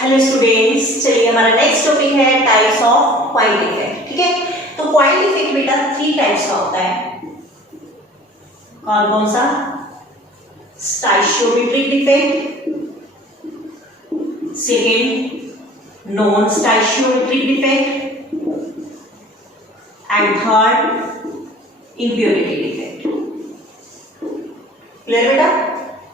Hello students, चलिए हमारा next topic है टाइप्स ऑफ पॉइंट डिफेक्ट। ठीक है, तो पॉइंट डिफेक्ट बेटा 3 टाइप्स का होता है। कौन कौन सा? Stoichiometric defect, second non stoichiometric defect and third impurity defect. Clear बेटा?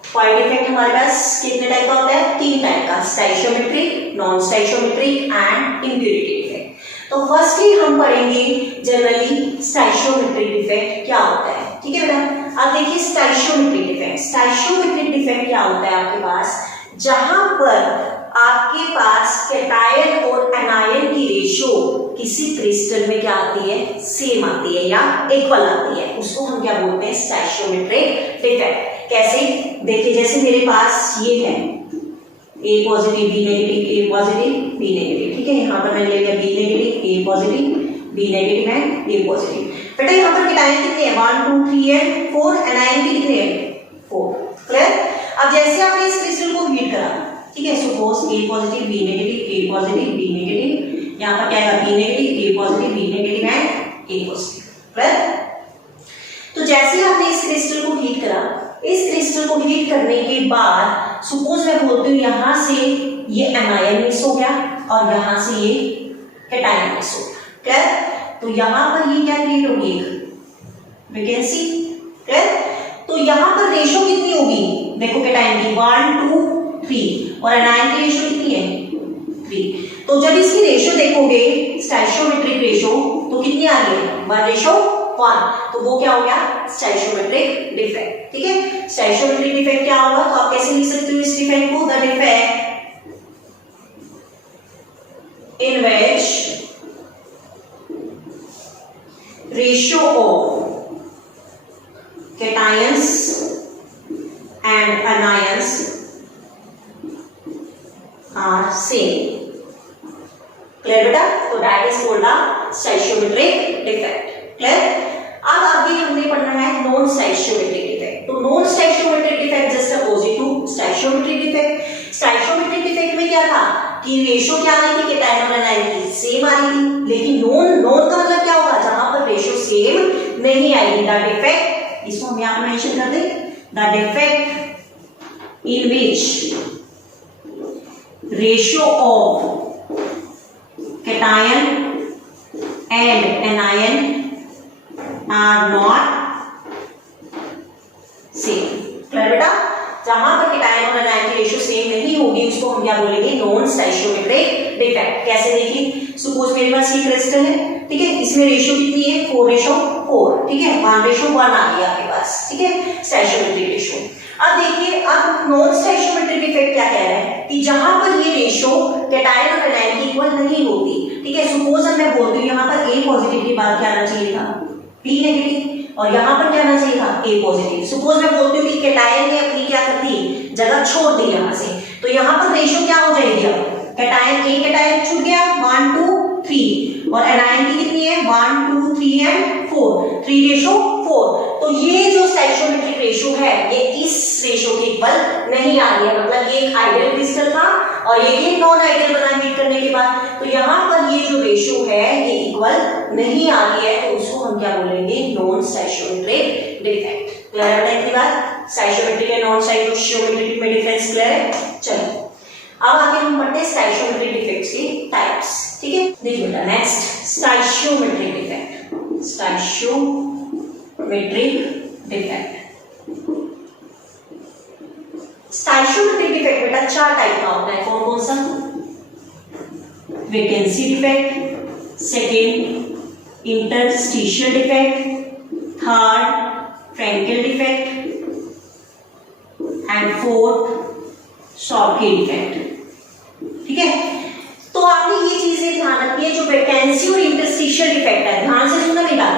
पॉइंट डिफेक्ट हमारे पास कितने टाइप का होता है? 3 टाइप का, स्टाइशियोमेट्रिक, नॉन स्टाइशियोमेट्रिक एंड इम्प्योरिटी डिफेक्ट। तो फर्स्टली हम पढ़ेंगे जनरली स्टाइशियोमेट्रिक डिफेक्ट क्या होता है। ठीक है बेटा, अब देखिए स्टाइशियोमेट्रिक डिफेक्ट। स्टाइशियोमेट्रिक डिफेक्ट क्या होता है आपके पास? जहां पर आपके पास कैटायन और एनायन की रेशो किसी क्रिस्टल में क्या आती है? सेम आती है या इक्वल आती है, उसको हम क्या बोलते हैं? Stoichiometric defect. कैसे? देखिए जैसे मेरे पास ये है A positive B negative, A positive B negative. ठीक है, यहाँ पर मैंने ले लिया B negative, A positive B negative and A positive. बेटा यहाँ पर कैटायन कितने हैं? 1 2 3 एंड 4। एनायन भी कितने हैं? 4। क्लियर? अब जैसे आपने इस क्रिस्टल को हीट करा, ठीक है, suppose A positive B negative, A positive B negative, यहाँ पर क्या है? B negative, A positive B negative and A positive. Clear? तो जैसे आपने इस क्रिस्टल को हीट करा, इस क्रिस्टल को हीट करने के बाद सपोज मैं बोलती हूँ यहाँ से ये एनायन मिक्स हो गया और यहाँ से ये कैटायन मिक्स हो गया। क्लियर? तो यहाँ पर ये क्या क्रिएट होगी? वैकेंसी। क्लियर? तो यहाँ पर रेशो कितनी होगी? देखो कैटायन की 1 2 3 और एनायन की रेशो कितनी है? 3। तो जब इसकी रेशो देखोगे स्टाइशियोमेट्रिक रेशो, तो कितनी आ रही है? 1:1। तो वो क्या हो गया? स्टाइशियोमेट्रिक डिफेक्ट। ठीक है, स्टाइशियोमेट्रिक डिफेक्ट क्या होगा? तो आप कैसे लिख सकते हो इस डिफेक्ट को? The defect in which ratio of cations and anions are same. Clear बेटा? तो that is called the stoichiometric defect. Clear? अब आगे हमने पढ़ना है नॉन स्टाइशियोमेट्रिक डिफेक्ट। तो non stoichiometric defect just opposite to stoichiometric defect. Stoichiometric defect में क्या था कि रेशो क्या आ रही थी? कैटायन और एनायन की सेम आ रही थी। लेकिन नॉन का मतलब क्या होगा? जहां पर रेशो सेम नहीं आएगी। द डिफेक्ट, इसको हम यहां मेंशन कर दें, the defect in which ratio of cation and anion are not same. Clear बेटा? जहां पर cation और anion की रेशियो सेम नहीं होगी उसको हम क्या बोलेंगे? Non stoichiometric defect. कैसे? देखिए सपोज मेरे पास ये क्रिस्टल है, ठीक है, इसमें रेशियो कितनी है? 4:4। ठीक है, 1:1 आ गया आपके पास। ठीक है, स्टाइशियोमेट्रिक रेशियो। अब देखिए, अब नॉन स्टाइशियोमेट्रिक डिफेक्ट क्या कह रहा है कि जहां पर ये रेशियो कैटायन और एनायन की इक्वल नहीं होती। ठीक है, सपोज मैं बोलती हूँ यहाँ पर ए पॉजिटिव के बाद क्या आना चाहिए था? बी नेगेटिव, और यहाँ पर क्या आना चाहिए था? ए पॉजिटिव। सपोज मैं बोलती हूँ कि कैटायन ने अपनी क्या कर दी? जगह छोड़ दी यहाँ से, तो यहाँ पर रेशियो क्या हो जाएगी? कैटायन, ए कैटायन छूट गया 1 2 3 और एनायन की कितनी है? 1 2 3 एंड 4, 3:4। तो ये जो स्टाइशियोमेट्रिक रेशियो है ये इस रेशियो के इक्वल नहीं आ रही है। मतलब ये एक आइडियल क्रिस्टल था और ये नॉन आइडियल बना हीट करने के बाद, तो यहाँ पर ये जो रेशियो है ये इक्वल नहीं आ रही है, तो उसको हम क्या बोलेंगे? Non stoichiometric defect. क्लियर है इतनी बात? स्टाइशियोमेट्रिक और नॉन स्टाइशियोमेट्रिक में डिफरेंस क्लियर है? चलो अब आगे हम पढ़ते हैं स्टाइशियोमेट्रिक डिफेक्ट्स की टाइप्स। ठीक है, देखिए बेटा, next stoichiometric defect. Stoichiometric defect, stoichiometric defect बेटा 4 टाइप का होता है। कौन कौन सा? Vacancy defect, second interstitial defect, third Frenkel defect and fourth Schottky defect. ठीक है, तो आपने ये चीजें ध्यान रखनी है। जो वैकेंसी और इंटरस्टिशियल डिफेक्ट है, ध्यान से सुनना बेटा,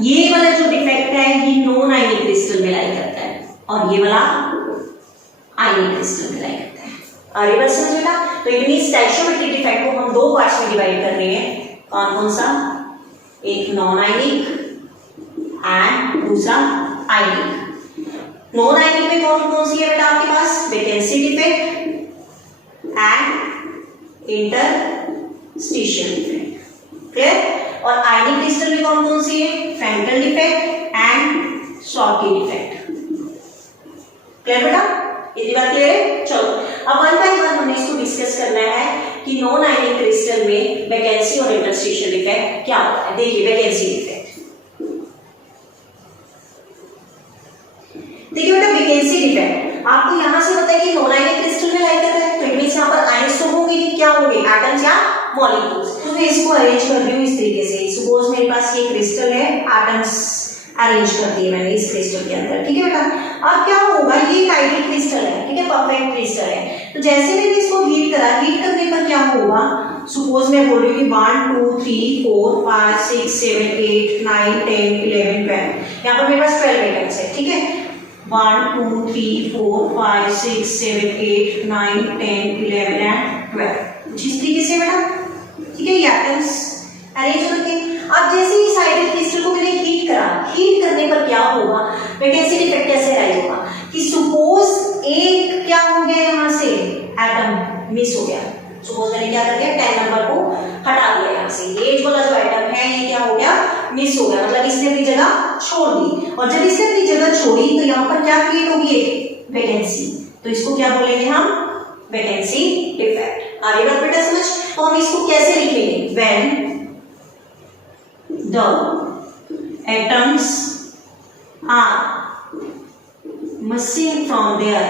ये वाला जो डिफेक्ट है ये नॉन आयनिक क्रिस्टल में लाई करता है और ये वाला आयनिक क्रिस्टल में लाई करता है। आगे बात समझ बेटा? तो इतनी स्टाइशियोमेट्रिक डिफेक्ट को हम 2 पार्ट्स में डिवाइड कर रहे हैं। कौन कौन सा? एक नॉन आयनिक एंड दूसरा आयनिक। नॉन आयनिक में कौन कौन सी है बेटा आपके पास? Vacancy defect and interstitial defect. Clear? और आयनिक क्रिस्टल में कौन कौन सी है? Frenkel defect and Schottky defect. Clear बेटा? ये बात क्लियर है? चलो अब वन बाय वन हमें इसको डिस्कस करना है कि नॉन आयनिक क्रिस्टल में वैकेंसी और इंटरस्टिशियल डिफेक्ट क्या होता है। देखिए वैकेंसी डिफेक्ट, देखिए बेटा वैकेंसी डिफेक्ट आपको यहां से पता है कि नॉन आयनिक क्रिस्टल में लाई कर रहा है, तो इट मींस यहां पर आयंस तो होंगे नहीं, क्या होंगे? एटम्स या मॉलिक्यूल्स। तो मैं इसको अरेंज कर रही हूं इस तरीके से। सपोज मेरे पास ये क्रिस्टल है, एटम्स अरेंज कर दिए मैंने इस क्रिस्टल के अंदर, ठीक है बेटा। अब क्या होगा, ये एक आइडियल क्रिस्टल है, ठीक है, परफेक्ट क्रिस्टल है। तो जैसे मैंने इसको हीट करा, हीट करने पर क्या होगा, सपोज मैं बोल रही हूँ 1 2 3 4 5 6 7 8 9 10 11 12, यहाँ पर मेरे पास 12 एटम्स है, ठीक है। 1 2 3 4 5 6 7 8 9 10 11 एंड 12 जिस तरीके से बेटा, ठीक है, ये एटम्स अरेंज हो रखे। अब जैसे इस आइडियल क्रिस्टल को मैंने हीट करा, हीट करने पर क्या होगा, वैकेंसी डिफेक्ट कैसे राइज होगा कि सपोज एक क्या हो गया, यहाँ से एटम मिस हो गया। सपोज मैंने क्या कर दिया, 10 नंबर को हटा दिया यहाँ से, ये वाला जो एटम है ये क्या हो गया, मिस हो गया, मतलब इसने अपनी जगह छोड़ दी। और जब इसने अपनी जगह छोड़ी तो यहाँ पर क्या क्रिएट होगी, वैकेंसी। तो इसको क्या बोलेंगे हम, वैकेंसी डिफेक्ट। आगे बात बेटा समझ। तो हम इसको कैसे लिखेंगे, when the atoms are missing from their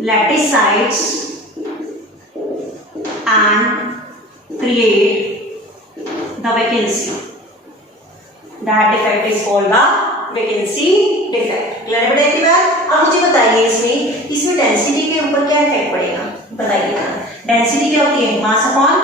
lattice sites and create the vacancy. That defect is called the vacancy defect. Clear है बेटा इतनी बात? अब मुझे बताइए इसमें डेंसिटी के ऊपर क्या इफेक्ट पड़ेगा, बताइए। डेंसिटी क्या होती है, मास अपॉन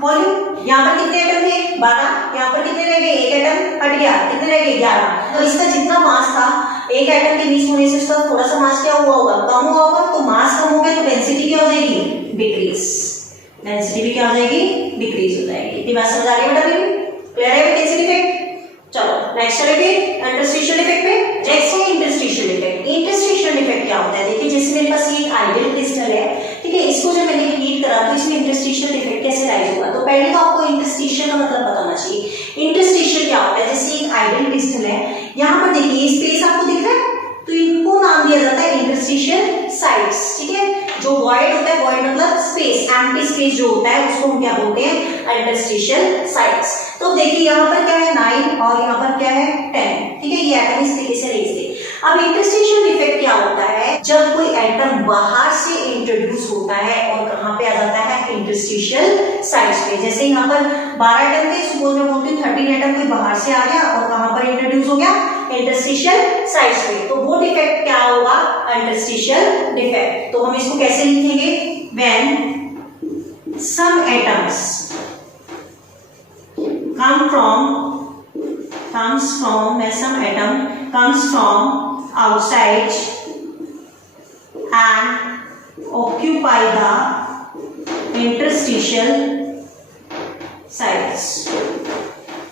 वॉल्यूम। यहाँ पर कितने एटम थे, 12, यहाँ पर कितने रह गए, एक एटम हट गया, कितने रह गए, 11। तो इसका जितना मास था, एक एटम के मिस होने से उसका थोड़ा सा मास क्या हुआ होगा, कम हुआ होगा। तो मास कम हो गया तो डेंसिटी क्या हो जाएगी, डिक्रीज। डेंसिटी भी क्या हो जाएगी, डिक्रीज हो जाएगी। इतनी बात समझ आ रही है बेटा मेरी? क्लियर है वैकेंसी डिफेक्ट? चलो नेक्स्ट चलेंगे इंटरस्टिशियल डिफेक्ट पे। नेक्स्ट है इंटरस्टिशियल डिफेक्ट। इंटरस्टिशियल डिफेक्ट क्या होता है, देखिए जैसे मेरे पास ये आइडियल क्रिस्टल है, ठीक है, इसको जब मैंने हीट करा तो इसमें इंटरस्टिशियल डिफेक्ट कैसे राइज होगा। तो पहले तो आपको इंटरस्टिशियल का मतलब पता होना चाहिए। इंटरस्टिशियल क्या होता है, जैसे एक आइडियल क्रिस्टल है, यहाँ पर देखिए स्पेस आपको दिख रहा है, तो इनको नाम दिया जाता है इंटरस्टिशियल साइट्स, ठीक है। जो वॉइड होता है, वॉइड मतलब स्पेस, एम्प्टी स्पेस जो होता है उसको हम क्या बोलते हैं, इंटरस्टिशियल साइट्स। तो देखिए यहाँ पर क्या है 9 और यहाँ पर क्या है 10, ठीक है, ये एटम इस तरीके से अरेंज थे। अब इंटरस्टिशियल डिफेक्ट क्या होता है, जब कोई एटम बाहर से इंट्रोड्यूस होता है और कहाँ पे आ जाता है, इंटरस्टिशियल साइट्स पे। जैसे यहाँ पर 12 एटम थे, सपोज मैं बोलती हूँ 13 एटम कोई बाहर से आ गया और कहाँ पर इंट्रोड्यूस हो गया, इंटरस्टिशियल साइट्स पे। तो वो डिफेक्ट क्या होगा, इंटरस्टिशियल डिफेक्ट। तो हम इसको कैसे लिखेंगे, when some atoms some atom comes from outside and occupy the interstitial sites.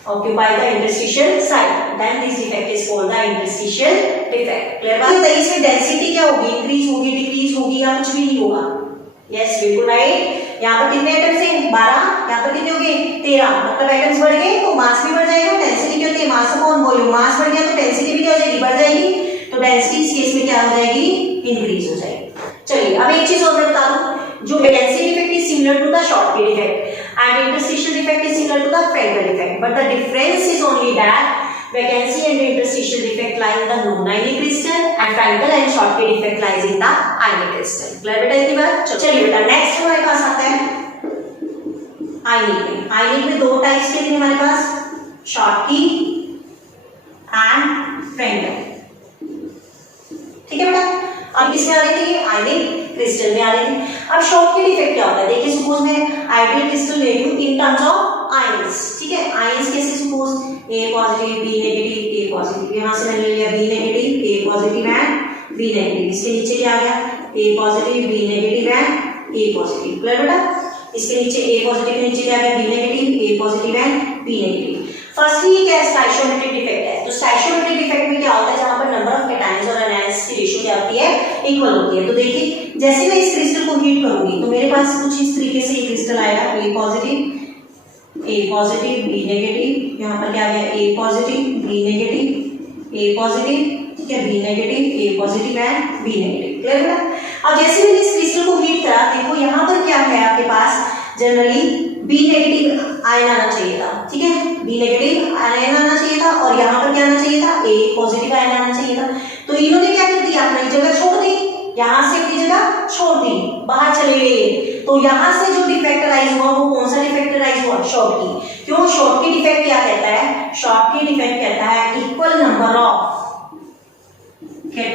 Occupy the interstitial site, then this defect is called the interstitial defect. Clear बात है? इसमें डेंसिटी क्या होगी, इंक्रीज होगी, डिक्रीज होगी या कुछ भी नहीं होगा। यस बिल्कुल राइट। यहाँ पर कितने एटम्स हैं, 12, यहाँ पर कितने हो गए 13, मतलब एटम्स बढ़ गए तो मास भी बढ़ जाएगा। डेंसिटी क्या होती है, मास अपॉन वॉल्यूम, मास बढ़ गया तो डेंसिटी भी क्या हो जाएगी, बढ़ जाएगी। तो डेंसिटी इस केस में क्या हो जाएगी, इंक्रीज हो जाएगी। चलिए अब एक चीज और मैं बता दूं, जो vacancy defect is similar to the Schottky defect and interstitial defect is similar to the Frenkel defect, but the difference is only that vacancy and interstitial defect lie in the non-ionic crystal and Frankel and Schottky defect lies in the ionic crystal. Clear बेटा इतनी बात? चलिए बेटा next हमारे पास आता है आयनिक में। आयनिक में दो टाइप्स के थे हमारे पास, Schottky and Frankel, ठीक है बेटा। अब किसमें आ रही थी, ये आयनिक क्रिस्टल में आ रही थी। अब Schottky डिफेक्ट क्या होता है, देखिए सपोज मैं आइडियल क्रिस्टल ले लूं इन टर्म्स ऑफ आयंस, ठीक है। आयंस कैसे, suppose A positive B negative A positive, यहाँ से मैंने लिया B negative A positive and B negative, इसके नीचे क्या आ गया A positive B negative and A positive. Clear बेटा? इसके नीचे A पॉजिटिव के नीचे क्या आ गया B negative A positive and B negative. Firstly क्या है, स्टाइशियोमेट्रिक डिफेक्ट है। तो स्टाइशियोमेट्रिक डिफेक्ट में क्या होता है, जहां पर नंबर ऑफ कैटायंस और एनायंस की रेशियो क्या होती है, इक्वल होती है। तो देखिए जैसे मैं इस क्रिस्टल को को हीट करूंगी तो मेरे पास कुछ इस तरीके से ये क्रिस्टल आएगा, ए पॉजिटिव बी नेगेटिव, यहाँ पर क्या आ गया A positive B negative, A positive, ठीक है B negative, A positive and B negative. Clear बेटा। अब जैसे मैंने इस क्रिस्टल को हीट करा, देखो यहाँ पर क्या है आपके पास जनरली बी नेगेटिव आयन आना चाहिए था, ठीक है बी नेगेटिव आयन आना चाहिए था, और यहाँ पर क्या आना चाहिए था ए पॉजिटिव आयन आना चाहिए था। तो इन्होंने क्या कर दिया, अपनी जगह छोड़ दी, यहाँ से अपनी जगह छोड़ दी, बाहर चले गए। तो यहाँ से जो डिफेक्ट राइज हुआ वो कौन सा डिफेक्ट राइज हुआ, शॉर्टकी। क्यों, शॉर्टकी डिफेक्ट क्या कहता है, शॉर्टकी डिफेक्ट कहता है equal number of cation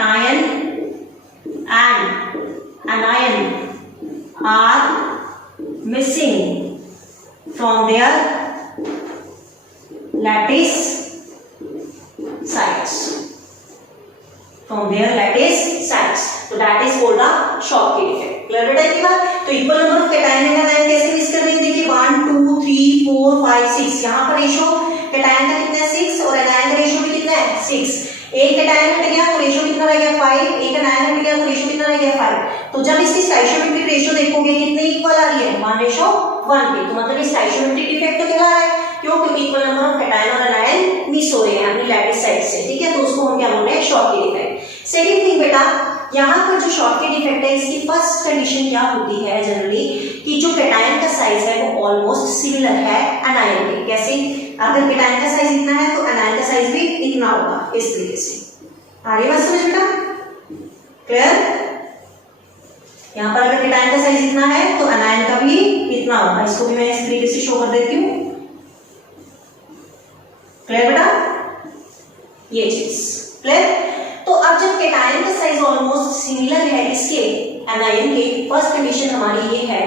and anion are missing from their lattice sites, from their lattice sites, so that is called the Schottky defect। Clear बेटा इसकी बात। तो equal number of cation and ion कैसे miss कर रहे हैं, देखिए 1 2 3 4 5 6, यहाँ पर रेशो कैटायन का कितना है 6 और आयन का रेशो भी कितना है 6। एक कैटायन हट गया तो रेशो कितना रह गया 5, एक आयन हट गया तो रेशो कितना रह गया 5। तो जब इसकी स्टाइशियोमेट्रिक रेशो देखोगे कितने इक्वल आ रही है 1:1 पे, तो मतलब ये स्टाइशियोमेट्रिक डिफेक्ट तो कहला रहा है। क्यों, क्योंकि इक्वल नंबर ऑफ कैटायन और आयन मिस हो रहे हैं अपनी लैटिस साइड से, ठीक है। तो उसको हम क्या बोल रहे हैं, शॉर्टकी डिफेक्ट। सेकंड थिंग बेटा, यहाँ पर जो शॉर्टकी डिफेक्ट है इसकी फर्स्ट कंडीशन क्या होती है जनरली, कि जो कैटायन का साइज है वो ऑलमोस्ट सिमिलर है एनायन के। कैसे, अगर कैटायन का साइज इतना है तो एनायन का साइज भी इतना होगा, इस तरीके से। आ रही बात समझ बेटा, क्लियर। यहाँ पर अगर कैटायन का साइज इतना है तो एनायन का भी इतना होगा। इसको भी मैं इस तरीके से शो कर देती हूँ, क्लियर बेटा, ये चीज क्लियर। तो अब जब कैटायन का साइज ऑलमोस्ट सिमिलर है इसके एनायन के, फर्स्ट कंडीशन हमारी ये है,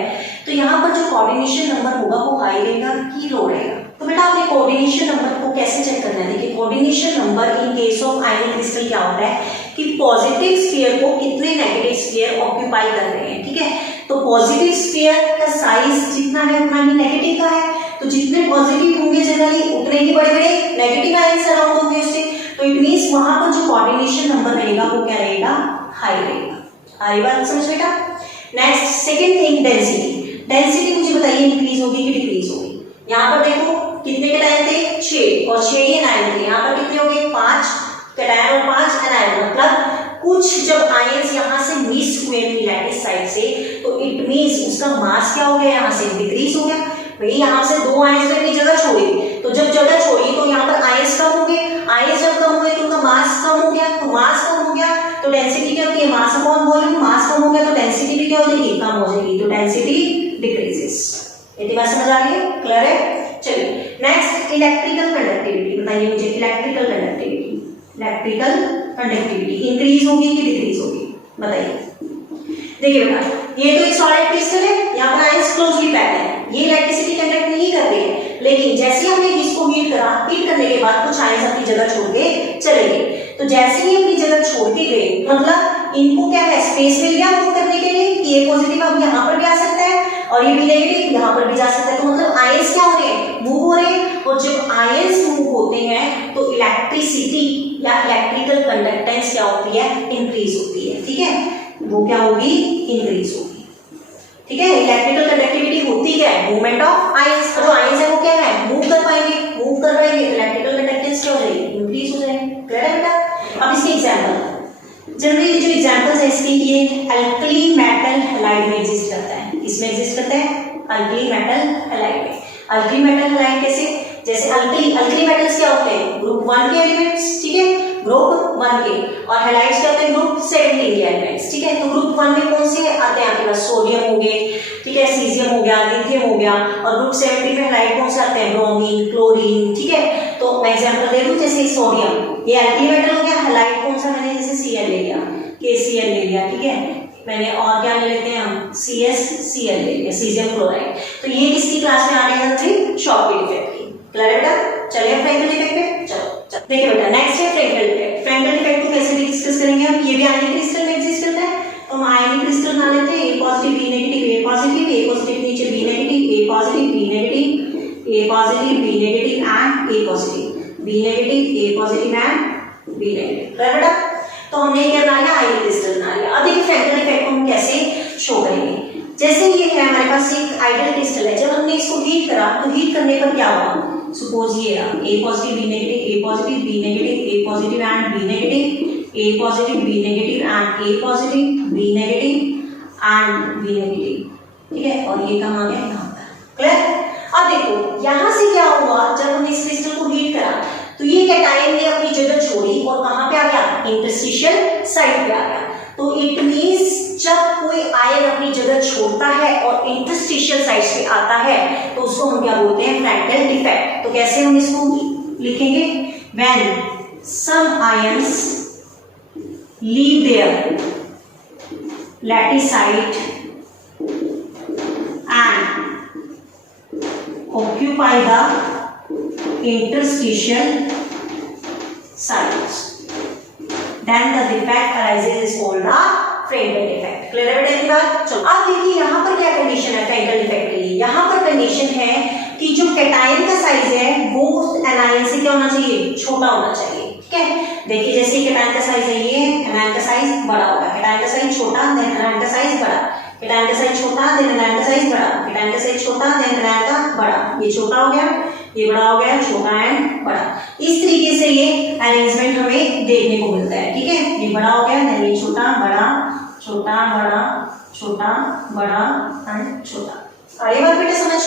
तो यहाँ पर जो कोऑर्डिनेशन नंबर होगा वो हाई रहेगा कि लो रहेगा। तो बेटा आपने कोऑर्डिनेशन नंबर को कैसे चेक करना है, देखिए coordination number in case of ionic crystal क्या होता है कि पॉजिटिव स्फीयर को कितने नेगेटिव स्फीयर ऑक्यूपाई कर रहे हैं, ठीक है। तो पॉजिटिव स्फीयर का साइज जितना है उतना ही नेगेटिव का है, तो जितने पॉजिटिव होंगे जनरली उतने ही बड़े बड़े नेगेटिव आयंस अराउंड होंगे उससे। तो इट मींस वहां पर जो कोऑर्डिनेशन नंबर रहेगा वो क्या रहेगा, हाई रहेगा। आई बात समझ बेटा। Next second thing, density. Density मुझे बताइए इंक्रीज होगी कि डिक्रीज होगी। यहाँ पर देखो कितने कैटायन थे 6 और 6 ही एनायन थे, यहाँ पर कितने हो गए 5 कैटायन और 5 एनायन। मतलब कुछ जब आयंस यहाँ से मिस हुए लैटिस साइड से, तो इट मींस उसका मास क्या हो गया, यहाँ से डिक्रीज हो गया। भाई यहाँ से 2 आयंस ने अपनी जगह छोड़ी, तो जब जगह छोड़ी तो यहाँ पर आयंस कम होंगे, आयंस जब कम हुए तो उनका मास कम हो गया, तो मास कम हो गया तो डेंसिटी क्या होती है, मास अपॉन वॉल्यूम। मास कम हो गया तो डेंसिटी भी क्या हो जाएगी, कम हो जाएगी, तो डेंसिटी डिक्रीजेस। इतनी बात समझ आ रही है, क्लियर है। चलिए नेक्स्ट, इलेक्ट्रिकल कंडक्टिविटी बताइए मुझे। इलेक्ट्रिकल कंडक्टिविटी इंक्रीज होगी कि डिक्रीज होगी, बताइए। देखिए बेटा, ये तो एक सॉलिड क्रिस्टल है, यहाँ पर आयंस क्लोजली पैक्ड है, ये इलेक्ट्रिसिटी कंडक्ट नहीं कर रही है, लेकिन जैसे हमने इसको हीट करा, हीट करने के बाद कुछ आयंस अपनी जगह छोड़ के चले गए। तो जैसे ही अपनी जगह छोड़ के गए, मतलब इनको क्या है, स्पेस मिल गया मूव करने के लिए कि ये पॉजिटिव अब यहाँ पर भी आ सकता है और ये भी नेगेटिव यहाँ पर भी जा सकता है। तो मतलब आयंस क्या हो रहे हैं, मूव हो रहे हैं। और जब आयंस मूव होते हैं तो इलेक्ट्रिसिटी या इलेक्ट्रिकल कंडक्टेंस क्या होती है, इंक्रीज होती है, ठीक है। वो क्या होगी, इंक्रीज होगी, ठीक है। इलेक्ट्रिकल कंडक्टिविटी होती क्या है, मूवमेंट ऑफ आयंस। जो आयंस है वो क्या है, मूव कर पाएंगे, मूव कर पाएंगे, इलेक्ट्रिकल कंडक्टेंस क्या हो जाएगी, इंक्रीज हो जाएगी। क्लियर है बेटा। अब इसके एग्जांपल, जनरली जो एग्जांपल्स है इसके, ये अल्कली मेटल हैलाइड में एग्जिस्ट करता है। इसमें एग्जिस्ट करता है अल्कली मेटल हैलाइड में। अल्कली मेटल हैलाइड कैसे, जैसे अल्कली मेटल्स क्या होते हैं, ग्रुप 1 के एलिमेंट्स, ठीक है, ग्रुप 1 के, और हैलाइड्स क्या होते हैं, ग्रुप 17 के एलिमेंट्स, ठीक है। तो ग्रुप 1 में कौन से आते हैं आपके पास, सोडियम हो गए, ठीक है, सीजियम हो गया, लिथियम हो गया, और ग्रुप 17 में हैलाइड कौन से आते हैं, ब्रोमीन, क्लोरीन, ठीक है। तो मैं एग्जांपल दे दूं, जैसे सोडियम, ये अल्कली मेटल हो गया, हैलाइड कौन सा, मैंने जैसे Cl ले लिया, KCl ले लिया, ठीक है, मैंने और क्या ले लेते हैं हम, CsCl ले लिया, सीजियम क्लोराइड। तो ये किसकी क्लास में आ रही है, शॉर्टकी डिफेक्ट की। क्लियर है बेटा। चलिए फ्रैंकल डिफेक्ट पे चलो देखिए बेटा। नेक्स्ट है फ्रैंकल डिफेक्ट। फ्रैंकल डिफेक्ट को कैसे डिस्कस करेंगे हम, ये भी आयनिक क्रिस्टल में एग्जिस्ट करता है, तो हम आयनिक क्रिस्टल बना लेते हैं, A positive B negative, A positive नीचे B negative, A positive B negative, A positive B negative and A positive, B negative, A positive and B negative. Clear बेटा। तो हमने क्या बना लिया, आयनिक क्रिस्टल बना लिया। अब देखिए फ्रैंकल डिफेक्ट को हम कैसे शो करेंगे। पास एक आइडियल क्रिस्टल है, जब हमने इसको हीट करा तो हीट करने पर क्या हुआ, सपोज ये रहा A positive B negative, A positive B negative, A positive and B negative, A positive B negative and A positive B negative and B negative, ठीक है, और ये कहाँ आ गया, यहाँ पर। क्लियर? अब देखो यहाँ से क्या हुआ, जब हमने इस क्रिस्टल को हीट करा तो ये कैटायन ने अपनी जगह छोड़ी और कहाँ पे आ गया, इंटरस्टिशियल साइड पे आ गया। तो इट मींस जब कोई आयन अपनी जगह छोड़ता है और इंटरस्टिशियल साइड्स पे आता है तो उसको हम क्या बोलते हैं, फ्रैक्टल डिफेक्ट। तो कैसे हम इसको लिखेंगे, when some ions leave their lattice side and occupy the interstitial sites, then the defect arises is called the Frenkel defect. Clear है बेटा की बात? चलो अब देखिए यहाँ पर क्या कंडीशन है Frenkel defect के लिए। यहाँ पर कंडीशन है कि जो कैटायन का साइज है वो एनायन से क्या होना चाहिए, छोटा होना चाहिए। ठीक है, देखिए जैसे कैटायन का साइज है ये, एनायन का साइज बड़ा होगा, कैटायन का साइज छोटा, देन एनायन का साइज बड़ा, कैटायन का साइज छोटा, देन एनायन का साइज बड़ा, कैटायन का साइज छोटा, देन एनायन का बड़ा, ये छोटा हो गया, ये बड़ा हो गया, छोटा एंड बड़ा। इस तरीके से ये अरेंजमेंट हमें देखने को मिलता है। ठीक है, ये बड़ा हो गया, देन ये छोटा बड़ा छोटा बड़ा छोटा बड़ा एंड छोटा। आगे बात बेटा समझ।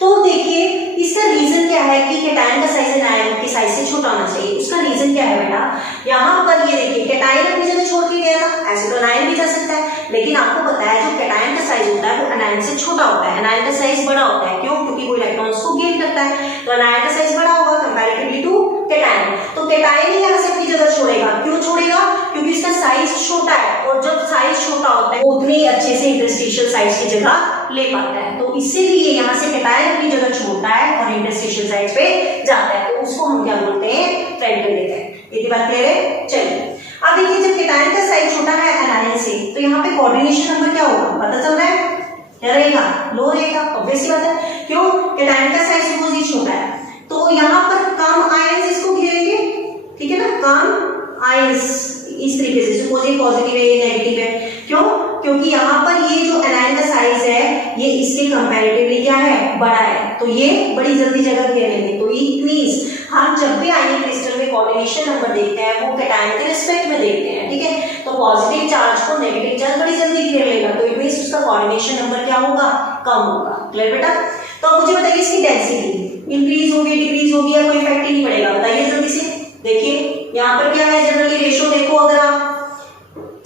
तो देखिए इसका रीजन क्या है कि कैटायन का साइज एनायन के साइज से छोटा होना चाहिए। उसका रीजन क्या है बेटा, यहाँ पर ये देखिए कैटायन अपनी जगह छोड़ के गया था, ऐसे तो एनायन भी जा सकता है, लेकिन आपको पता है जो कैटायन का साइज होता है वो एनायन से छोटा होता है, एनायन का साइज बड़ा होता है। क्यों? क्योंकि वो इलेक्ट्रॉन्स को गेन करता है, तो एनायन का साइज बड़ा होगा कंपैरेटिवली टू कैटायन। तो कैटायन ही यहाँ से अपनी जगह छोड़ेगा। क्यों छोड़ेगा? क्योंकि इसका साइज छोटा है, और जब साइज छोटा होता है वो उतनी अच्छे से इंटरस्टिशियल साइड्स की जगह ले पाता है। तो इसीलिए यहाँ से कैटायन अपनी जगह छोड़ता है और इंटरस्टिशियल साइड्स पे जाता है, तो उसको हम क्या बोलते हैं, फ्रैक्टल डिफेक्ट। ये बात क्लियर है? चलिए अब देखिए जब कैटायन का साइज छोटा है एनायन से, तो यहाँ पे कोऑर्डिनेशन नंबर क्या होगा पता चल रहा है, क्या रहेगा, लो रहेगा। ऑब्वियस सी बात है, क्यों? कैटायन का साइज सपोज ये छोटा है तो यहाँ पर कम आयंस इसको घेरेंगे, ठीक है ना, कम आयंस इस तरीके से, सपोज ये पॉजिटिव है ये नेगेटिव है। क्यों? क्योंकि यहाँ पर ये जो एनायन का साइज है ये इसके कंपैरेटिवली क्या है, बड़ा है, तो ये बड़ी जल्दी जगह घेर लेंगे। तो इट मींस हम जब भी आयनिक क्रिस्टल में कोऑर्डिनेशन नंबर देखते हैं वो कैटायन के रिस्पेक्ट में देखते हैं। ठीक है, तो पॉजिटिव चार्ज को नेगेटिव चार्ज बड़ी जल्दी घेर लेगा, तो इट मींस उसका कोऑर्डिनेशन नंबर क्या होगा, कम होगा। क्लियर बेटा? तो अब मुझे बताइए इसकी डेंसिटी इंक्रीज होगी डिक्रीज होगी या कोई इफेक्ट ही नहीं पड़ेगा, बताइए जल्दी से। देखिए यहाँ पर क्या है, जनरली रेशो देखो, अगर आप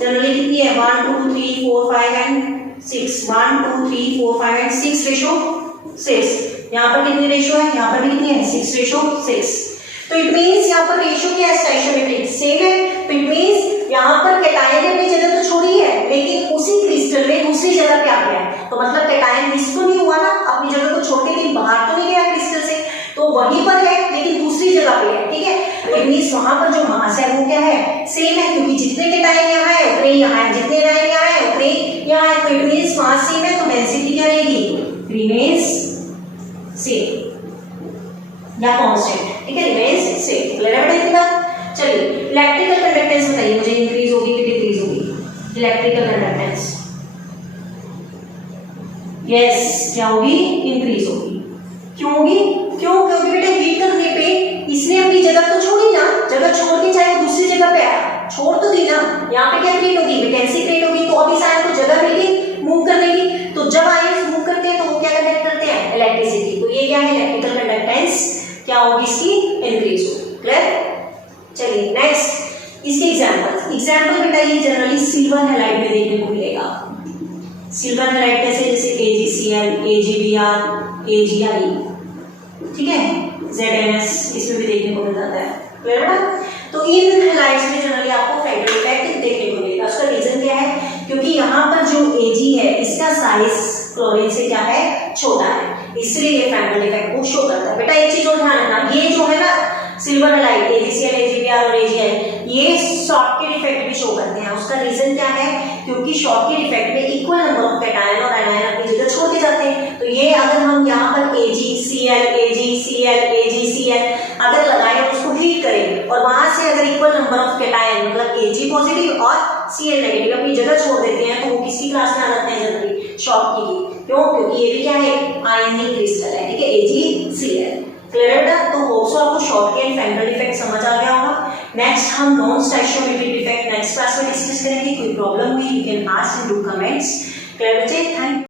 जनरली कितनी है 1 2 3 4 5 एंड 6, 1 2 3 4 5 एंड 6 रेशो 6। यहाँ पर कितनी रेशो है, यहाँ पर भी कितनी है 6 रेशो 6। तो इट मींस यहाँ पर रेशो क्या है, स्टोइकियोमेट्रिक सेम है। तो इट मींस यहाँ पर कैटायन ने अपनी जगह तो छोड़ी है लेकिन उसी क्रिस्टल में दूसरी जगह पे आ गया है, तो मतलब कैटायन मिस तो नहीं हुआ ना, अपनी जगह को छोड़ के कहीं बाहर तो नहीं गया क्रिस्टल से, तो वहीं पर है लेकिन दूसरी जगह पे है। ठीक है, तो इट मींस वहां पर जो मास है वो क्या है, सेम है, क्योंकि जितने कैटायन यहाँ है उतने यहाँ है, जितने एनायन यहाँ है उतने यहाँ है, तो इट मींस मास सेम है, तो डेंसिटी क्या रहेगी, रिमेन्स सेम या कांस्टेंट। ठीक है, रिमेन्स सेम। क्लियर है बेटा इतनी बात? चलिए इलेक्ट्रिकल कंडक्टेंस बताइए मुझे, इंक्रीज होगी कि डिक्रीज होगी इलेक्ट्रिकल कंडक्टेंस? यस, क्या होगी, इंक्रीज होगी। क्यों होगी? क्यों? क्योंकि बेटा हीट करने पे इसने अपनी जगह तो छोड़ी ना, जगह छोड़ के चाहे वो दूसरी जगह पे आया, छोड़ तो दी ना, यहाँ पे क्या क्रिएट होगी, वैकेंसी क्रिएट होगी, तो अब इस आयन को जगह मिली मूव करने की, तो जब आयन मूव करते हैं तो वो क्या कंडक्ट करते हैं, इलेक्ट्रिसिटी। तो ये क्या है, इलेक्ट्रिकल कंडक्टेंस क्या होगी इसकी, इंक्रीज होगी। क्लियर? चलिए नेक्स्ट इसके एग्जांपल बेटा ये जनरली सिल्वर हैलाइड में देखने को मिलेगा। सिल्वर हैलाइड कैसे, जैसे AgCl, AgBr, AgI, ठीक है, ZnS, इसमें भी देखने को मिल जाता है। क्लियर बेटा? तो इन हैलाइड्स में जनरली आपको फ्रैक्टल इफेक्ट देखने को मिलेगा। उसका रीजन क्या है, क्योंकि यहाँ पर जो Ag है इसका साइज क्लोरीन से क्या है, छोटा है, इसलिए ये फ्रैक्टल इफेक्ट को शो करता है। बेटा एक चीज और ध्यान रखना, ये जो है ना सिल्वर हैलाइड AgCl, AgBr और AgI, ये शॉर्टकट इफेक्ट भी शो करते हैं। उसका रीजन क्या है, क्योंकि शॉर्टकट इफेक्ट में इक्वल नंबर ऑफ कैटायन और एनायन अपनी जगह छोड़ के जाते हैं। तो ये अगर हम यहाँ पर AgCl, AgCl, AgCl अगर लगाएं और उसको हीट करें और वहां से अगर इक्वल नंबर ऑफ कैटायन मतलब Ag पॉजिटिव और Cl नेगेटिव अपनी जगह छोड़ देते हैं, तो वो किसी क्लास में आ जाते हैं, जनरली शॉर्टकी की। क्यों? क्योंकि ये भी क्या है, आयनिक क्रिस्टल है, ठीक है, AgCl। क्लियर है बेटा? तो होप्स आपको शॉर्टकी एंड फ्रेंकल डिफेक्ट समझ आ गया होगा। नेक्स्ट हम non stoichiometric defect next class में डिस्कस करेंगे। कोई प्रॉब्लम हुई you can ask in to comments. Clear बच्चे? थैंक